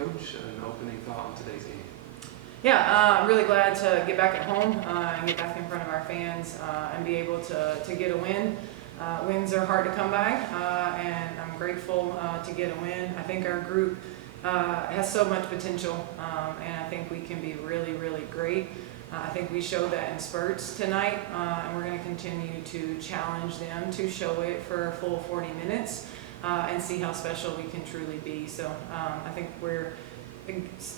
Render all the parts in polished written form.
Coach, an opening thought on today's game. Yeah, I'm really glad to get back at home and get back in front of our fans and be able to get a win. Wins are hard to come by, and I'm grateful to get a win. I think our group has so much potential, and I think we can be really, really great. I think we showed that in spurts tonight, and we're going to continue to challenge them to show it for a full 40 minutes and see how special we can truly be. So I think we're,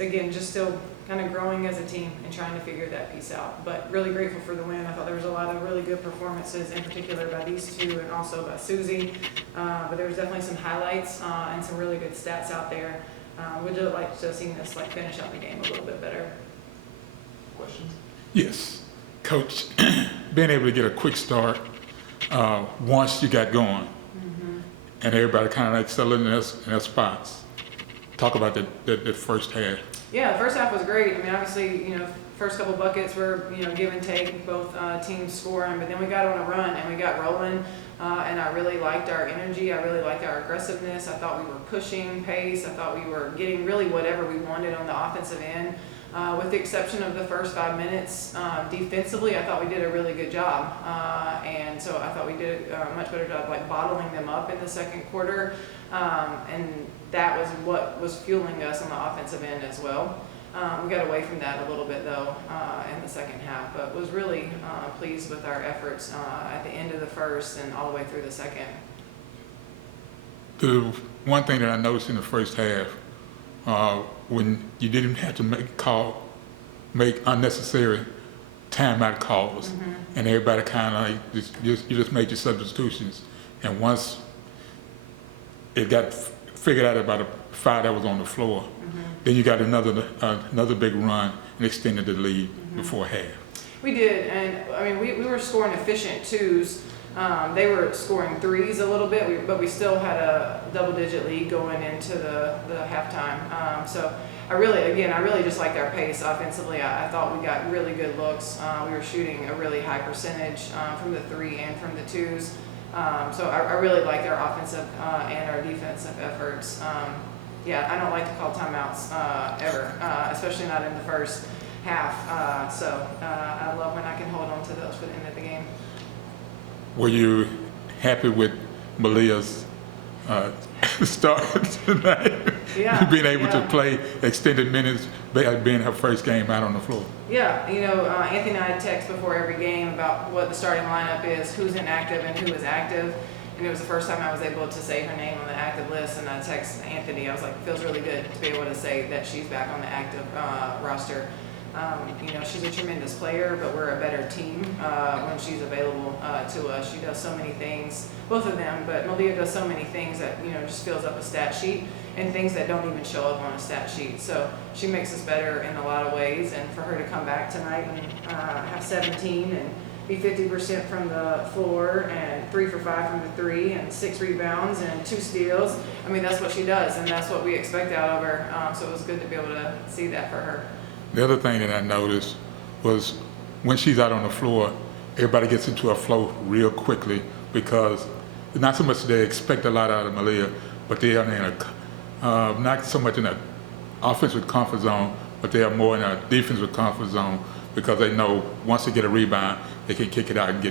again, just still kind of growing as a team and trying to figure that piece out. But really grateful for the win. I thought there was a lot of really good performances, in particular by these two and also by Susie. But there was definitely some highlights and some really good stats out there. Would you like to have seen this finish out the game a little bit better? Questions? Yes, Coach, being able to get a quick start once you got going, and everybody kind of settling in their spots. Talk about that first half. Yeah, the first half was great. I mean, obviously, first couple buckets were, give and take, both teams scoring, but then we got on a run and we got rolling, and I really liked our energy. I really liked our aggressiveness. I thought we were pushing pace. I thought we were getting really whatever we wanted on the offensive end. With the exception of the first 5 minutes, defensively, I thought we did a really good job. And so I thought we did a much better job bottling them up in the second quarter. And that was what was fueling us on the offensive end as well. We got away from that a little bit, though, in the second half, but was really pleased with our efforts at the end of the first and all the way through the second. The one thing that I noticed in the first half, when you didn't have to make unnecessary timeout calls, and everybody kind of you just made your substitutions, and once it got figured out about a foul that was on the floor, then you got another big run and extended the lead before half. We did, and I mean we were scoring efficient twos. They were scoring threes a little bit, but we still had a double-digit lead going into the halftime. So I really just liked our pace offensively. I thought we got really good looks. We were shooting a really high percentage from the three and from the twos. So I really liked our offensive and our defensive efforts. I don't like to call timeouts ever, especially not in the first half. So I love when I can hold on to those for the end of the game. Were you happy with Malia's start tonight? Yeah. Being able to play extended minutes, being her first game out on the floor. Yeah, Anthony and I text before every game about what the starting lineup is, who's inactive and who is active. And it was the first time I was able to say her name on the active list, and I texted Anthony. I was like, it feels really good to be able to say that she's back on the active roster. She's a tremendous player, but we're a better team when she's available to us. She does so many things, both of them, but Malia does so many things that, just fills up a stat sheet and things that don't even show up on a stat sheet. So she makes us better in a lot of ways, and for her to come back tonight and have 17 and be 50% from the floor and 3 for 5 from the three and 6 rebounds and 2 steals. I mean, that's what she does, and that's what we expect out of her. So it was good to be able to see that for her. The other thing that I noticed was when she's out on the floor, everybody gets into a flow real quickly because not so much they expect a lot out of Malia, but they are in not so much in an offensive comfort zone, but they are more in a defensive comfort zone because they know once they get a rebound, they can kick it out and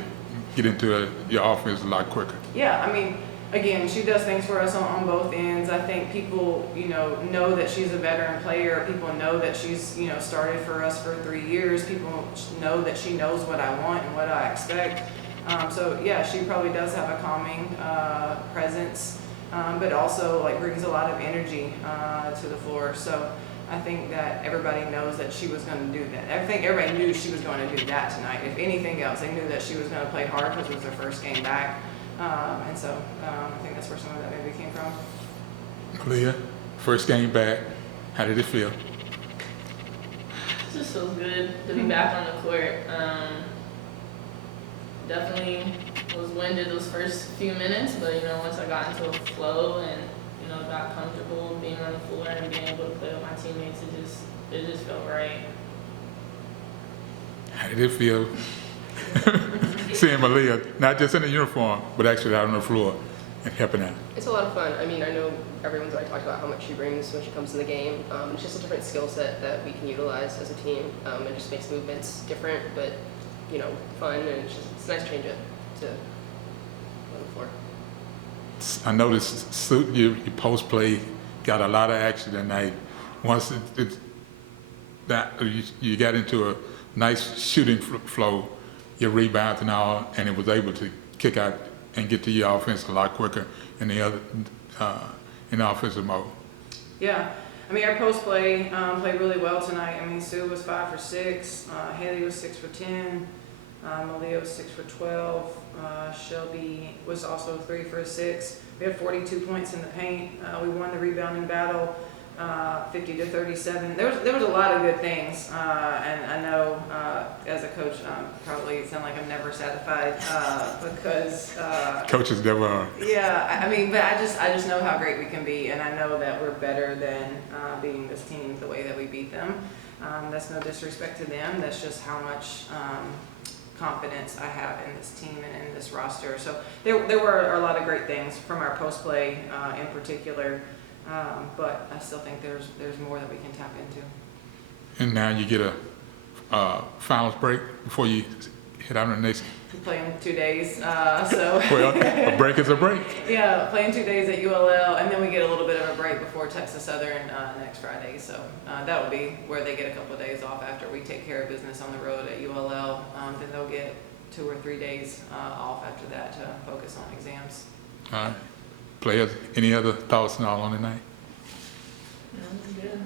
get into your offense a lot quicker. Yeah, I mean, again, she does things for us on both ends. I think people, know that she's a veteran player. People know that she's, started for us for 3 years. People know that she knows what I want and what I expect. She probably does have a calming presence, but also brings a lot of energy to the floor. So I think that everybody knows that she was going to do that. I think everybody knew she was going to do that tonight. If anything else, they knew that she was going to play hard because it was her first game back. I think that's where some of that maybe came from. Malia, first game back, how did it feel? It just feels good to be back on the court. Definitely was winded those first few minutes, but once I got into a flow and got comfortable being on the floor and being able to play with my teammates, it just felt right. How did it feel seeing Malia, not just in the uniform, but actually out on the floor? and helping out? It's a lot of fun. I mean, I know everyone's already talked about how much she brings when she comes in the game. It's just a different skill set that we can utilize as a team. It just makes movements different, but you know, fun, and it's a nice change up to on the floor. I noticed your post play got a lot of action tonight. Once you got into a nice shooting flow, your rebounds and all, and it was able to kick out and get to your offense a lot quicker in the offensive mode. Yeah, I mean, our post play played really well tonight. I mean, Sue was 5 for 6, Hailey was 6 for 10, Malia was 6 for 12, Shelby was also 3 for 6. We had 42 points in the paint. We won the rebounding battle, 50 to 37. There was a lot of good things, and I know as a coach, probably sound like I'm never satisfied because Coaches never are. yeah, I mean, but I just know how great we can be, and I know that we're better than beating this team the way that we beat them. That's no disrespect to them. That's just how much confidence I have in this team and in this roster. So there were a lot of great things from our post play in particular, but I still think there's more that we can tap into. And now you get a finals break before you head out on the next. We play in 2 days, so Well, a break is a break. yeah, playing 2 days at ULL, and then we get a little bit of a break before Texas Southern next Friday. So that will be where they get a couple of days off after we take care of business on the road at ULL. Then they'll get 2 or 3 days off after that to focus on exams. All right. Players, any other thoughts and all on the night? No, I'm good.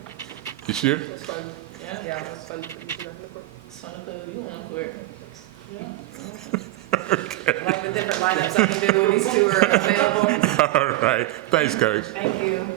You sure? It was fun. Yeah, It was fun to be back on the court. it's fun to play with you on the court. Yeah. I like the different lineups I can do when these two are available. All right. Thanks, Coach. Thank you.